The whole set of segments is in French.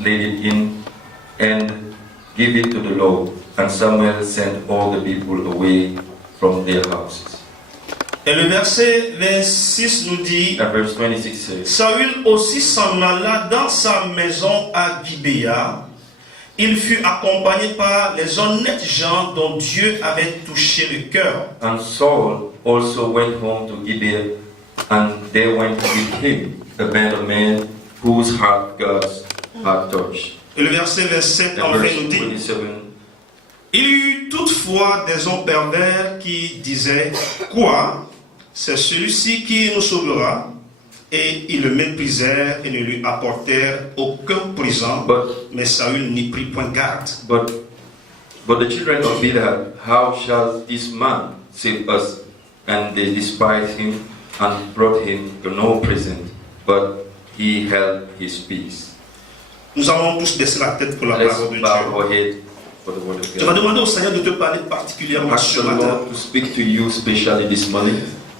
and laid it in and give it to the Lord. And Samuel sent all the people away from their houses. Et le verset 26 nous dit, And verse 26 says, Saül aussi s'en alla dans sa maison à Gibéa. Il fut accompagné par les honnêtes gens dont Dieu avait touché le cœur. And Saul also went home to Gibeah, and there went with him a band of men whose heart God had touched. Et le verset 27 And en vrai verse nous dit, 27, il y eut toutefois des hommes pervers qui disaient, quoi? C'est celui-ci qui nous sauvera. Et ils le méprisèrent et ne lui apportèrent aucun présent. Mais Saül n'y prit point garde. But the children of Belial, how shall this man save us? And they despised him and brought him no present, but he held his peace. Nous allons tous baisser la tête pour la Let's parole de bow Dieu. our head for the word of Je vais God. demander au Seigneur de te parler particulièrement Ask ce the matin. Lord to speak to you specially this morning.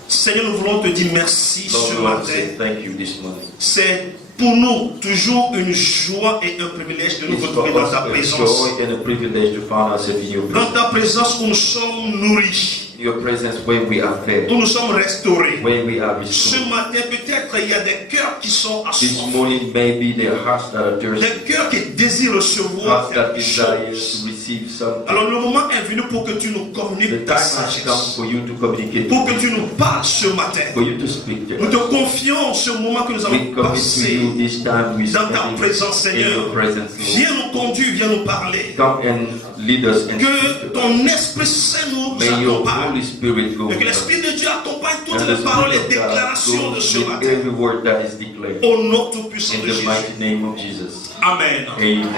Seigneur, nous voulons te dire merci ce Lord, we want to say matin. thank you this morning. C'est pour nous toujours une joie et un privilège de nous It's for retrouver dans us ta a présence. joy and a privilege to find ourselves in your Dans presence. ta présence où nous sommes nourris, Your presence when we are fed, où nous sommes restaurés. when we are Ce restored. matin, peut-être il y a des cœurs qui sont This assoiffés. morning maybe there are hearts that are thirsty, Des cœurs qui désirent recevoir hearts that quelque desire chose. to receive something. Alors le moment est venu pour que tu nous The communiques time ta has come sagesse. for you to communicate, Pour que tu nous parles ce matin. for you to speak to Nous te us. confions ce moment que nous We allons commit to passer you this time we dans ta stand présence, in Seigneur. your presence, Lord. Viens nous conduire, viens nous parler. Come and lead us and Que speak to us. ton Esprit Saint nous May your accompagne. Holy Spirit go Et que with us. l'Esprit de Dieu accompagne toutes And les the paroles et Spirit of God déclarations de goes ce with matin. every word that is declared. Au nom tout-puissant In de the Jésus. mighty name of Jesus. Amen. Amen.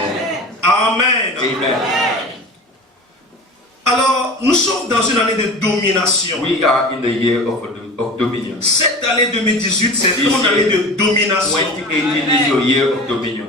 Amen. Amen. Alors, nous sommes dans une année de domination. We are in the year of dominion. Cette année 2018, c'est This une année year, de domination. 2018 is your year of dominion.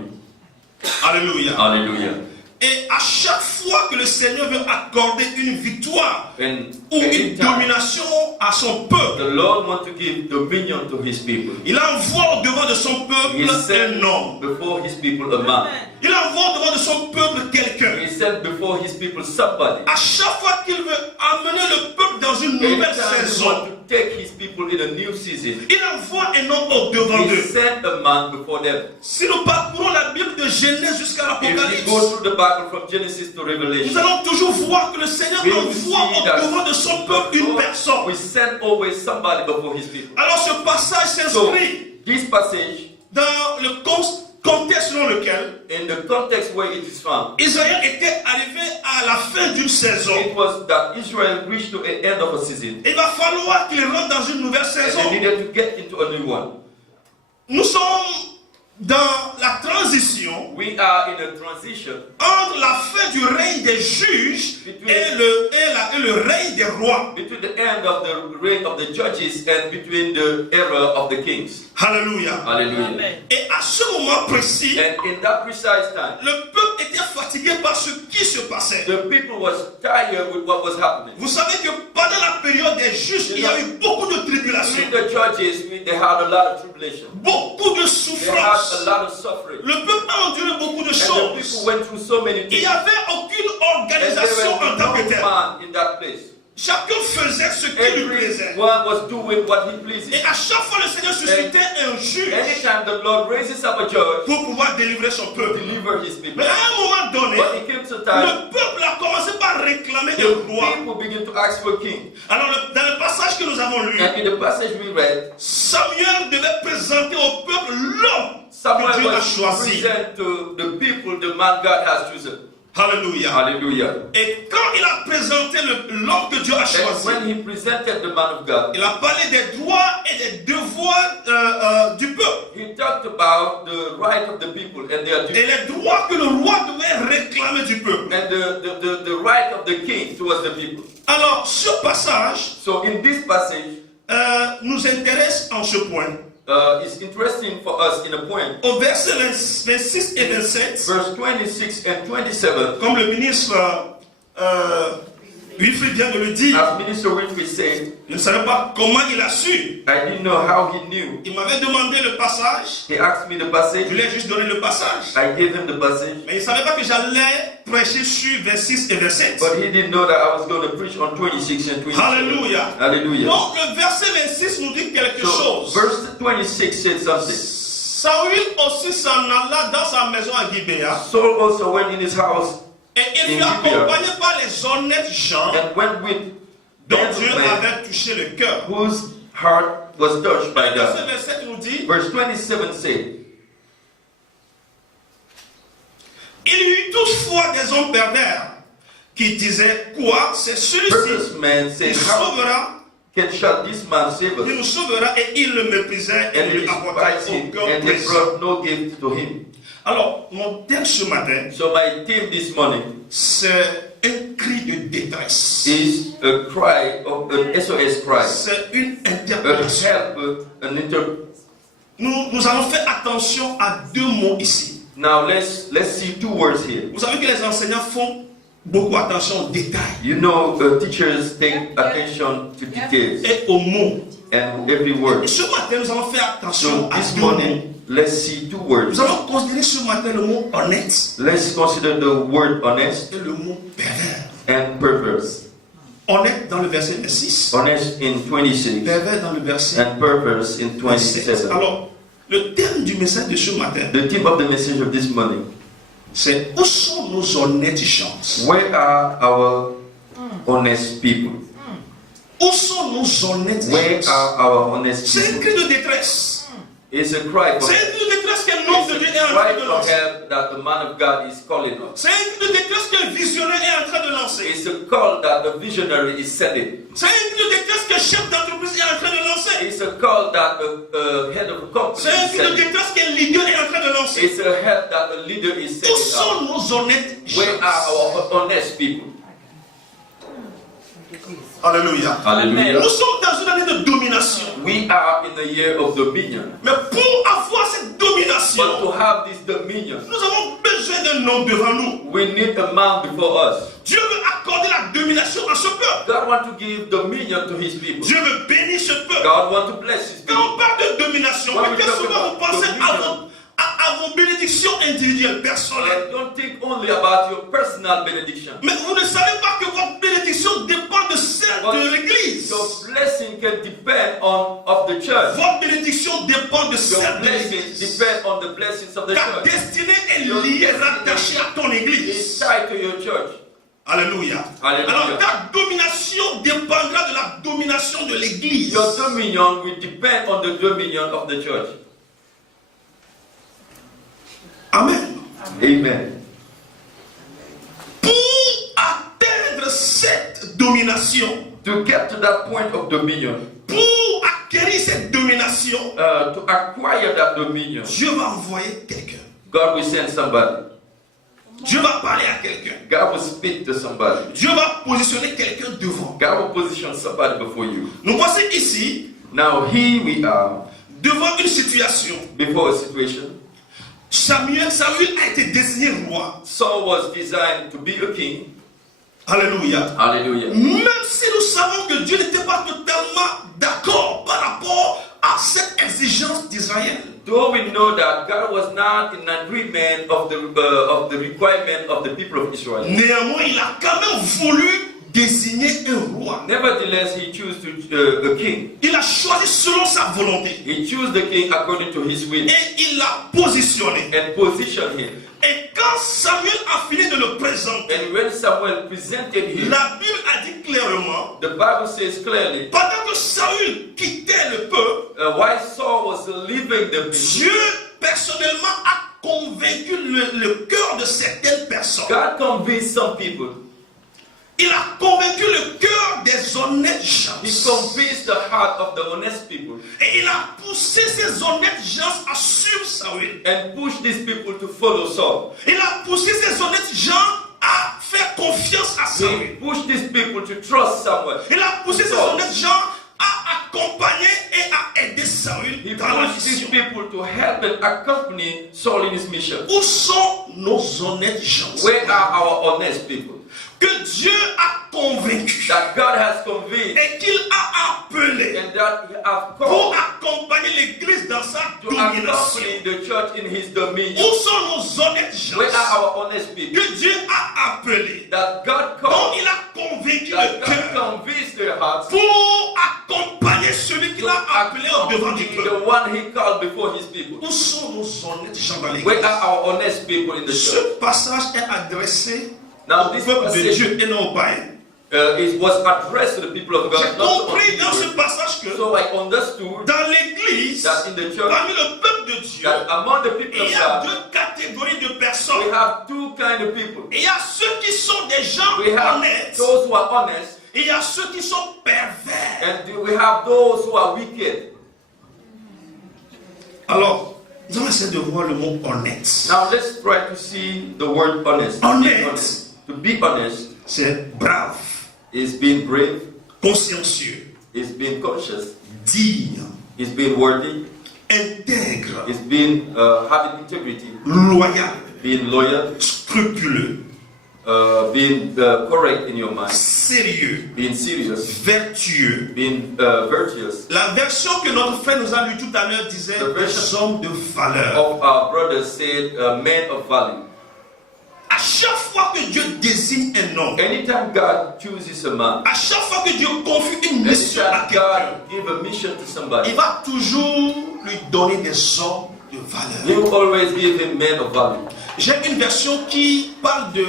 Alléluia. Hallelujah. Et à chaque fois que le Seigneur veut accorder une victoire And ou une anytime domination à son peuple, the Lord wants to give dominion to his people, il envoie au devant de son he peuple sent un homme. before his people a man. Il envoie au devant de son peuple quelqu'un. He sent before his people somebody. À chaque fois qu'il veut amener le peuple dans une nouvelle Anytime he saison, wants to take his people in a new season, il envoie un homme au devant he d'eux. sent a man before them. Si nous parcourons la Bible de Genèse jusqu'à If we go l'Apocalypse, through the Bible from Genesis to nous Revelation, allons toujours voir que le Seigneur we will envoie see au that devant de son peuple une personne. we send always somebody before his people. Alors ce passage So, s'inscrit this passage, dans le contexte selon lequel in the context where it is found, Israël était arrivé à la fin d'une saison. it was that Israel reached to the end of a season Il va falloir qu'il rentre dans une nouvelle and saison. they needed to get into a new one. Nous sommes dans la transition We are in a transition entre la fin du règne des juges et le règne des rois. between the end of the reign of the judges and between the era of the kings. Alléluia. Hallelujah. Et à ce moment précis, And in that precise time, le peuple était fatigué par ce qui se passait. the people was tired with what was happening. Vous savez que pendant la période des juges, il y a eu beaucoup de tribulations, During the judges, they had a lot of tribulation. beaucoup de They had souffrances. a lot of suffering. Le peuple a enduré beaucoup de And the choses. people went through so many Il things. n'y avait aucune And there organisation en was tant que no telle. man in that place. Chacun faisait ce qui lui plaisait. Everyone was doing what he pleases. Et à chaque fois, le Seigneur suscitait un juge Anytime the Lord raises up a judge pour pouvoir délivrer son to peuple. deliver his people. Mais à un moment donné, But it came to time, le peuple a commencé par réclamer the un roi. people begin to ask for a king. Alors, dans le passage que nous avons lu, And in the passage we read, Samuel devait présenter au peuple l'homme que Samuel Dieu a was choisi. present to the people the man God has chosen. Alléluia. Hallelujah. Et quand il a présenté l'homme que Dieu a And choisi, when he presented the man of God, il a parlé des droits et des devoirs du peuple. he talked about the right of the people and their Et duty. les droits que le roi devait réclamer du peuple. And the right of the king towards the people. Alors, ce passage So in this passage, nous intéresse en ce point. it's interesting for us in a point. Au verset 26 et 27, Verse 26 and 27, comme le ministre Wilfrid vient de le dire. As Minister Winfrey said, Je ne savais pas comment il a su. I didn't know how he knew. Il m'avait demandé le passage. He asked me the passage. Je lui ai juste donné le passage. I gave him the passage. Mais il ne savait pas que j'allais prêcher sur verset 6 et verset 7. But he didn't know that I was going to preach on 26 and 27. Alléluia. Hallelujah. Donc le verset 26 nous dit quelque So, chose. verse 26 said something. Saül aussi s'en alla dans sa maison à Gibéa. Saul also went in his house Et il fut accompagné par les honnêtes gens and went with dont men Dieu avait touché le cœur. whose heart was touched by Verset God. 27 nous dit, Verse 27 said, il y eut toutefois des hommes pervers qui disaient, quoi, c'est celui-ci Purpose man qui said, how sauvera, shall this man save qui us? nous sauvera, et il le méprisait et And ne they lui apportait despised him, aucun and they plaisir. brought no gift to him. Alors, mon texte ce matin, So my theme this morning c'est un cri de détresse. is a cry of an SOS cry, C'est une a interpellation. help, an Nous allons faire attention à deux mots ici. Now let's see two words here. Vous savez que les enseignants font beaucoup attention aux détails You know, teachers take attention to details et aux mots. and every word. Et ce matin, nous allons faire attention So à this deux mots. morning, let's see two words. Nous allons considérer ce matin le mot honnête Let's consider the word honest et le mot pervers. and perverse. Honnête dans le verset 26, Honest in 26 pervers dans le verset and perverse in 27. 27. Alors, le thème du message de ce matin, The theme of the message of this morning: c'est où sont nos honnêtes gens? where are our honest people? Où sont nos honnêtes Where gens? are our honest C'est un people? cri de détresse. It's a cry for C'est un cri de détresse qu'un homme de Dieu est en train cry de for lancer. help that the man of God is calling us. C'est un cri de détresse qu'un visionnaire est en train de lancer. It's a call that the visionary is sending. C'est un cri de détresse qu'un chef d'entreprise est en train de lancer. It's a call that the head of a company C'est un is cri de sending. détresse qu'un leader est en train de lancer. It's a help that the leader is Où sending sont out. nos honnêtes Where are gens? our honest people? Alléluia. Hallelujah. Nous sommes dans une année de domination. We are in the year of dominion. Mais pour avoir cette domination, But to have this dominion, nous avons besoin d'un homme devant nous. we need a man before us. Dieu veut accorder la domination à ce peuple. God wants to give dominion to his people. Dieu veut bénir ce peuple. God wants to bless his Quand people. on parle de domination, When we bien talk souvent about vous pensez dominion, à vos bénédictions individuelles, personnelles. Don't think only about your personal benediction. Mais vous ne savez pas que votre bénédiction dépend de celle de l'Église. Your blessing can depend of the church. Votre bénédiction dépend de Your celle de blessings l'Église. depend on the blessings of the Ta church. destinée est liée, rattachée à ton It's Église. tied to your church. Alléluia. Alléluia. Alors ta domination dépendra de la domination de l'Église. Your dominion will depend on the dominion of the church. Amen. Amen. Pour atteindre cette domination, To get to that point of dominion, pour acquérir cette domination, to acquire that dominion, Dieu va envoyer quelqu'un. God will send somebody. Dieu va parler à quelqu'un. God will speak to somebody. Dieu va positionner quelqu'un devant. God will position somebody before you. Nous voici ici Now here we are devant une situation. before a situation. Saül a été désigné roi. Saul was designed to be a king. Alléluia. Hallelujah. Même si nous savons que Dieu n'était pas totalement d'accord par rapport à cette exigence d'Israël. Though we know that God was not in agreement of the requirement of the people of Israel. Néanmoins, il a quand même voulu désigner un roi. Nevertheless, he chose a king. Il a choisi selon sa volonté. He chose the king according to his will Et il l'a positionné. and positioned him. Et quand Samuel a fini de le présenter, And when Samuel presented him, la Bible a dit clairement, the Bible says clearly, pendant que Saül quittait le peuple, while Saul was leaving the people, Dieu personnellement a convaincu le cœur de certaines personnes. God convinced some people. Il a convaincu le cœur des honnêtes gens. He convinced the heart of the honest people Et il a poussé ces honnêtes gens à suivre Saül. and pushed these people to follow Saul. Il a poussé ces honnêtes gens à faire confiance à He Saül. pushed these people to trust Samuel. Il a poussé ces Saul. honnêtes gens à accompagner et à aider Saül He dans la pushed these mission. people to help and accompany Saul in his mission. Où sont nos honnêtes gens? Where are our honest people? que Dieu a convaincu that God has convinced et qu'il a appelé and that He has pour called accompagner l'Église dans sa to domination. accompany the church in His dominion. Où sont nos honnêtes gens Where are our honest people? que Dieu a appelés, That God dont called, il a convaincu that le God cœur convinced their hearts pour accompagner celui qu'il a appelé au devant du the peuple. one He called before His people. Où sont nos honnêtes gens dans Where l'Église? are our honest people in the church? Ce passage est adressé Now au this peuple de passage Dieu et non aux païens. it was addressed to the people of God. J'ai not to compris dans ce unbelievers. passage que So I understood dans l'Église, that in the church, parmi le peuple de Dieu, that among the people il of y a God, deux catégories de we personnes. have two kind of people. Il y a ceux qui sont des gens We have honnêtes those who are honest, et il y a ceux qui sont pervers. and we have those who are wicked. Alors, nous allons essayer de voir le mot honnête. Now let's try to see the word honest. Honnête. To be honest C'est brave, is being brave, consciencieux, is being conscious, digne, is being worthy, intègre, is being having integrity, loyal, being loyal, scrupuleux, being correct in your mind, sérieux, being serious, vertueux. being virtuous. La version que notre frère nous a lue tout à l'heure disait The version des hommes de valeur. Of our brothers said, men of value. À chaque fois que Dieu désigne un homme, Anytime God chooses a man, à chaque fois que Dieu confie une mission à anytime quelqu'un, God gives a mission to somebody, il va toujours lui donner des hommes de He valeur. will always give him men of value. J'ai une version qui parle de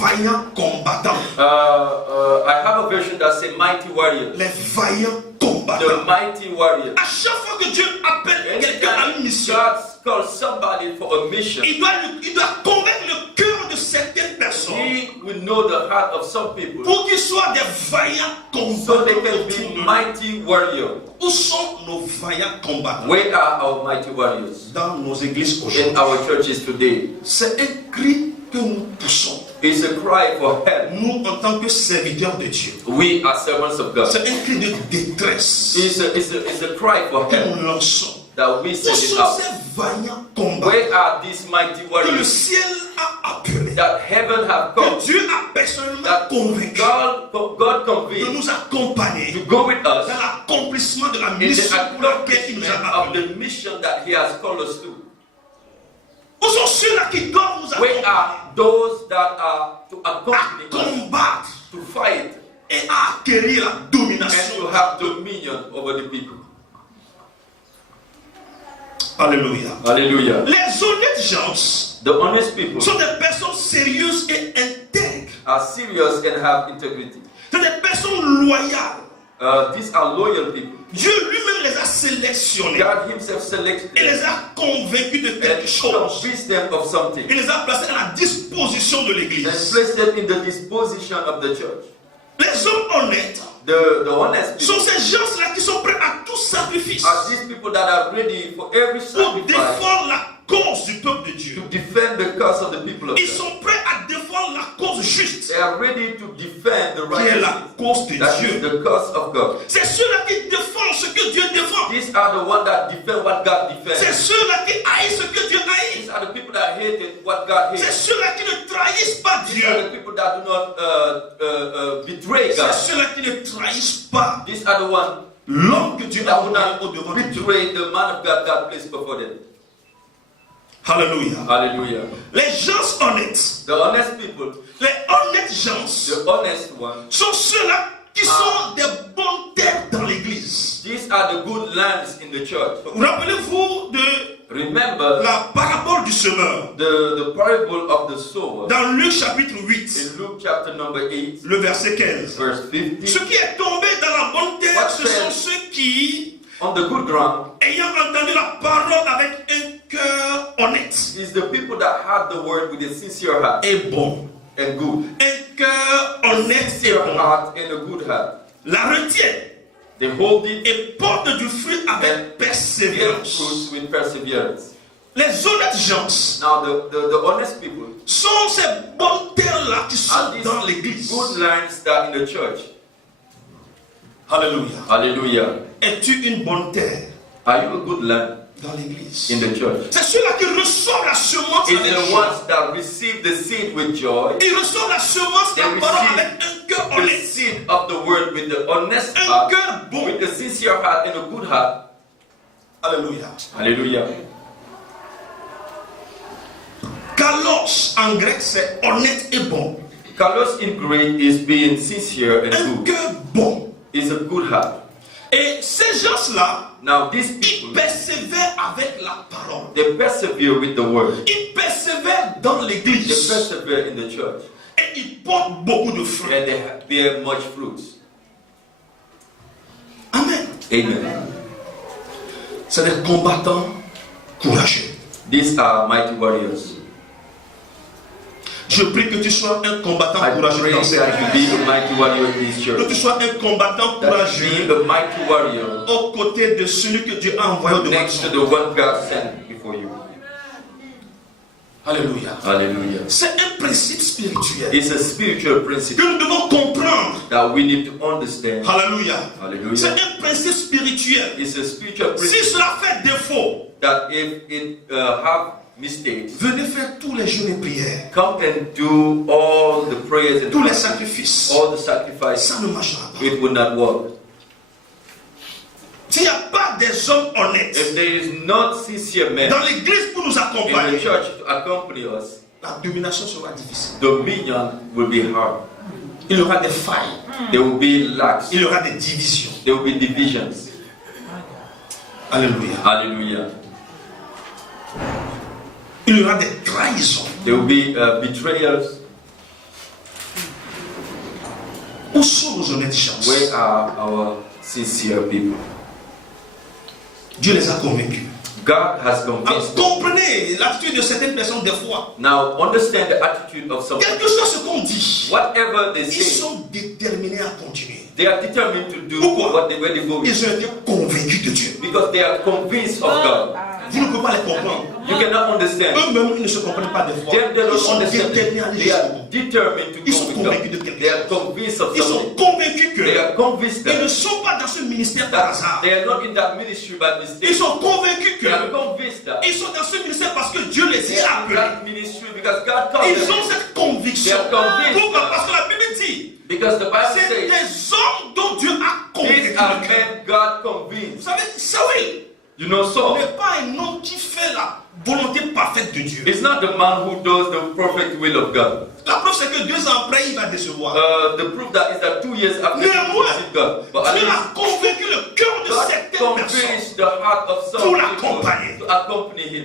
vaillants combattants. I have a version that says mighty warriors. Les vaillants The combattants. mighty warriors. À chaque fois que Dieu appelle quelqu'un à une Anytime mission, God calls somebody for a mission, il doit convaincre le cœur de certaines personnes He will know the heart of some people pour qu'ils soient des vaillants so they combattants. can autour be de nous. mighty warriors. Où sont nos vaillants combattants Where are our mighty warriors? dans nos églises In aujourd'hui? our churches today. C'est un cri que nous poussons. It's a cry for help. Nous, en tant que serviteurs de Dieu, We are servants of God. c'est un cri de détresse It's a cry for que help nous lançons. that we Où send it sont out. ces vaillants combattants Where are these mighty que le warriors ciel a appelés, that heaven have come, que Dieu a personnellement that convaincu God de convinced nous accompagner to go with dans us l'accomplissement de la in mission the pour laquelle il nous accomplishment a of appelés. the mission that He has called us to. Où sont ceux-là qui doivent nous Where accompagner are those that are to à accompany us, combattre to fight, et à acquérir la and domination? to have dominion over the people? Alléluia. Hallelujah. Les honnêtes gens The honest people sont des personnes sérieuses et intègres. are serious and have integrity. C'est des personnes loyales. These are loyal people. Dieu lui-même les a sélectionnés God Himself selected et les them a convaincus de quelque and chose. convinced them of something Il les a placés à la disposition de and l'Église. placed them in the disposition of the church. Les hommes honnêtes The honest sont people ces gens-là qui sont prêts à tout sacrifice are these people that are ready for every pour sacrifice défendre la cause du peuple de Dieu. to defend the cause of the people of Ils God. sont prêts à défendre la cause juste, They are ready to defend the qui est la righteousness. cause de That is Dieu. the cause of God. C'est ceux-là qui défendent ce que Dieu défend. These are the ones that defend what God C'est defends. ceux-là qui haïssent ce que Dieu haït. These are the people that hated what God C'est hates. ceux-là qui ne trahissent pas These are Dieu. the people that do not betray C'est God. ceux-là qui ne trahissent pas These are the ones l'homme que Dieu a that will envoyé not au devant de Dieu. betray the man of God God placed before them. Alléluia. Hallelujah. Les gens honnêtes, The honest people, les honnêtes gens the honest ones, sont ceux-là qui sont des bonnes terres dans l'église. these are the good lands in the church. Vous rappelez-vous de Remember la parabole du semeur the parable of the sower dans Luc chapitre 8, in Luke chapter number 8, le verset 15. verse Ce 50. qui est tombé dans la bonne terre, What ce sont fell? ceux qui, On the good ground ayant entendu la parole avec un cœur honnête is the people that have the word with a sincere heart et bon, and good. un cœur honnête et Sincere bon, heart and a good heart. la retiennent They hold it et portent du fruit avec and bear persévérance. fruits with perseverance. Les honnêtes gens Now the honest people sont ces bonnes terres-là qui are sont these dans l'église. good lands that are in the church. Alléluia. Hallelujah. Es-tu une bonne terre? Are you a good land? dans l'église. in the church. C'est ceux-là qui reçoivent la semence It's avec the joie. ones that receive the seed with joy, Ils reçoivent la semence de la They parole receive avec un cœur the honnête, seed of the word with the honest un heart, cœur bon. with the sincere heart and a good heart. Alléluia. Hallelujah. Kalos en grec c'est honnête et bon. Kalos in Greek is being sincere Un and good. cœur bon. It's a good heart. Et ces gens-là, Now these ils people, persévèrent avec la parole. they persevere with the word. Ils persévèrent dans They l'église. persevere in the church. Et ils portent beaucoup de fruits. And they bear much fruits. Amen. Amen. C'est des combattants courageux. These are mighty warriors. Je prie que tu sois un combattant I courageux pray dans cette that you église. be a mighty warrior in this Que tu church. sois un combattant That you courageux be a mighty warrior aux côtés de celui que Dieu a envoyé au next to devant. the one God sent before you. Alléluia. Hallelujah. C'est un principe spirituel It's a spiritual que principle nous devons comprendre. that we need to understand. Alléluia. C'est Hallelujah. un principe spirituel. It's a spiritual Si principle cela fait défaut, that if it have mistakes, venez faire tous les jeûnes et prières, come and do all the prayers and tous les sacrifices. all the sacrifices. Ça ne marchera pas. It will not work. S'il n'y a pas des hommes honnêtes If there is not sincere men dans l'église pour nous in accompagner, the church to accompany us, la domination sera difficile. dominion will be hard. Il y aura des failles, There will be lacks. il y aura des divisions. There will be divisions. Alléluia. Hallelujah. Il y aura des trahisons. There will be betrayals. Où sont nos honnêtes gens? Where are our sincere people? Dieu les a convaincus. God has Alors, convinced them. comprenez l'attitude de certaines personnes des fois. Now understand the attitude of some. Quel que soit ce qu'on dit, Whatever they ils say, sont déterminés à continuer. they are determined to do Pourquoi? where they go with. Ils ont été convaincus de Dieu. Because they are convinced of God. Vous ne pouvez pas les comprendre. You cannot understand. Eux-mêmes, ils ne se comprennent pas des fois. They Ils don't sont understand. déterminés à aller They are jusqu'au bout. determined to Ils go sont with convaincus de God. quelque They are chose. convinced of Ils sont something. convaincus They que are convinced ils ne that sont pas dans ce ministère par hasard. they are not in that ministry by Ils mistake. sont convaincus They are que convinced that ils sont dans ce ministère parce que Dieu les they y a are in appelés. that ministry because God called Ils them. ont cette conviction. They are convinced. Pourquoi? Parce que la Bible dit, Because the Bible c'est says des hommes dont Dieu a convaincu these are le cœur. men God Vous convinced. savez, Saül You know, so n'est pas un homme qui fait la volonté parfaite de Dieu. it's not the man who does the perfect will of God. La preuve, c'est que 2 ans après, il va décevoir. The proof that is that 2 years after he Néanmoins, received God. But at Dieu least a convaincu le cœur de God certaines personnes. convinced the heart of some Pour people l'accompagner. to accompany him.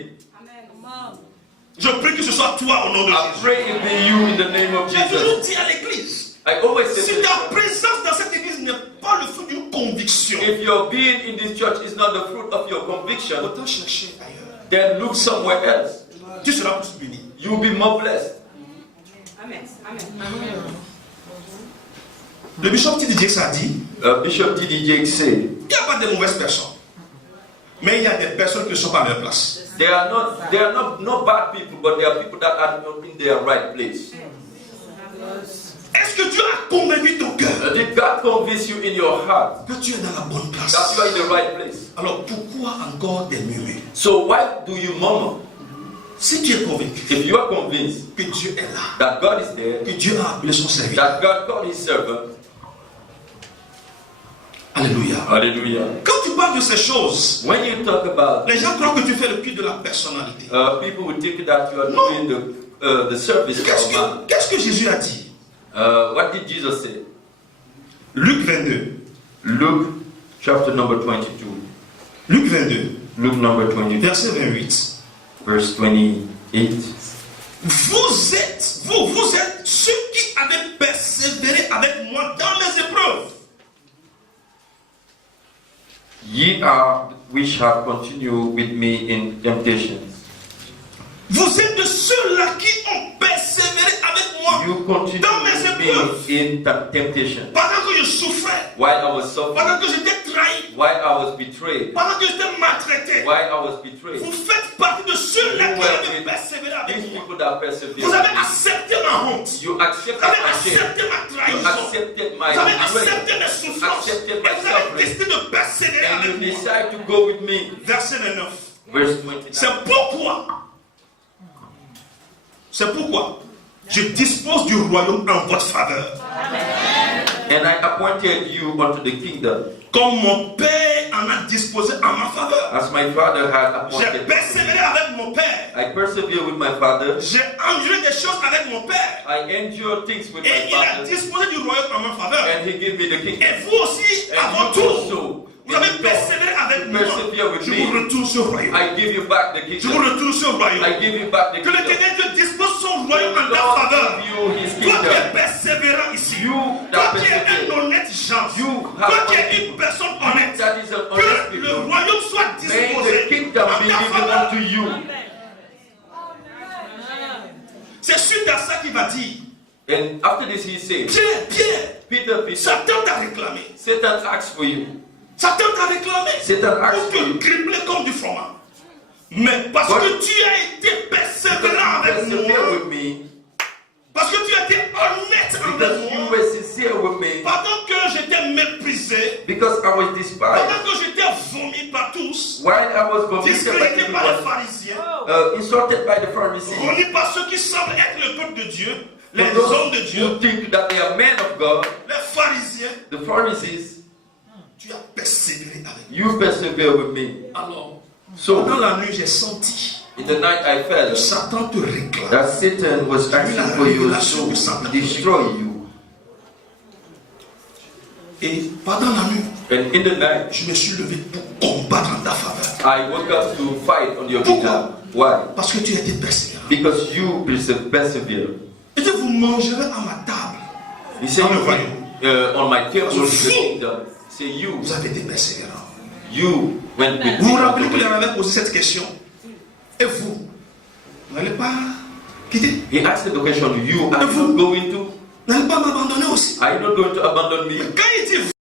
Je prie que ce soit toi au nom de I Jésus. pray it be you in the name of J'ai Jesus. toujours dit à l'église, I always say si to ta them, présence dans cette église n'est pas le fruit d'une conviction, if your being in this church is not the fruit of your conviction, autant chercher ailleurs. then look somewhere else. Tu seras plus béni. You will be more blessed. Amen. Amen. Le bishop T.D. Jakes a dit, Bishop T.D. Jakes said, il n'y a pas de mauvaises personnes. Mais il y a des personnes qui ne sont pas à leur place. there are not bad people, but there are people that are not in their right place. Est-ce que Dieu a convaincu ton cœur Did God convince you in your heart que tu es dans la bonne place? that you are in the right place? Alors pourquoi encore des murmures? So why do you murmur? Si tu es convaincu If you are convinced que Dieu est là, that God is there, que Dieu a appelé son serviteur, that God called his servant, alléluia. hallelujah. Quand tu parles de ces choses, When you talk about, les gens croient que tu fais le culte de la personnalité. people would think that you are No. doing the service of man. Qu'est-ce que Jésus a dit? What did Jesus say? Luc 22. Luke chapter number 22. Luc 22, Luke number 22, verset 28. verse 28. Vous êtes ceux qui avez persévéré avec moi dans mes épreuves. Ye are which have continued with me in temptations. Vous êtes de ceux-là qui ont persévéré avec moi You continue dans mes with épreuves. me in temptation. Pendant que je souffrais, While I was suffering, pendant que j'étais trahi, while I was betrayed, pendant que j'étais maltraité. while I was betrayed. Vous faites partie de ceux-là qui avaient persévéré avec These moi. people that persevered, Vous avez accepté ma honte. you Vous accepted avez my shame, accepté ma you trahison. accepted my Vous avez betrayal, accepté mes souffrances. accepted Et my vous avez suffering, décidé de persévérer and you avec moi. decide to go with me. Verset 29. Verse 29. C'est pourquoi je dispose du royaume en votre faveur. And I appointed you unto the kingdom, Comme mon père en a disposé en ma faveur. as my father had J'ai appointed. persévéré avec mon père. I persevere with my father. J'ai enduré des choses avec mon père. I endure things with Et my il a father. disposé du royaume en ma faveur. And he gave me the kingdom. Et vous aussi, à And votre you tour, also, vous avez persévéré avec moi. persevere with Je vous me. retourne ce royaume. I give you back the Je vous kingdom. retourne ce royaume. I give you back the Que le kingdom. Seigneur Dieu dispose son royaume en ta Lord faveur. give you his Toi qui es kingdom. persévérant ici. You Toi that qui es un persevere. honnête gens. You Toi have qui es une personne honnête. that is an honest Que le people. royaume soit May disposé the kingdom en be ta given faveur. unto you. C'est suite à ça qu'il va dire. And after this he said, Pierre, Peter, Satan t'a réclamé. Satan asked for you. Satan t'a réclamé. Satan Pour asked for te you. cribler comme du fromage. Mais parce What? que tu as été persévérant avec Persevere moi. with me. Parce que tu as été honnête Because avec you moi. were sincere with me. Pendant que j'étais méprisé. Because I was despised. Pendant que j'étais vomi par tous. While I was vomited by Discrédité par les everyone, pharisiens. insulted by the Pharisees. Renié par ceux qui semblent être le peuple de Dieu. Les For those hommes de Dieu. who think that they are men of God, Les pharisiens. the Pharisees, Tu as persévéré avec moi. you persevere with me. Alors, So, pendant la nuit, j'ai senti in the night I que felt Satan te réclame. that Satan was asking for you to destroy you. Et pendant la nuit, And in the night, je me suis levé pour combattre en ta faveur. I woke up to fight on your Pourquoi? behalf. Why? Parce que tu as été persévérant. Because you persevere. Et dit, vous mangerez à ma table. He said, On you le voit. on my table So is the you- kingdom. Say you. Vous avez été persévérant. You went with Vous vous me. rappelez qu'il leur avait posé cette question. Et vous n'allez pas quitter. He asked the question, you are And you vous- going to? N'allez pas m'abandonner aussi. Are you not going to abandon me? Quand il dit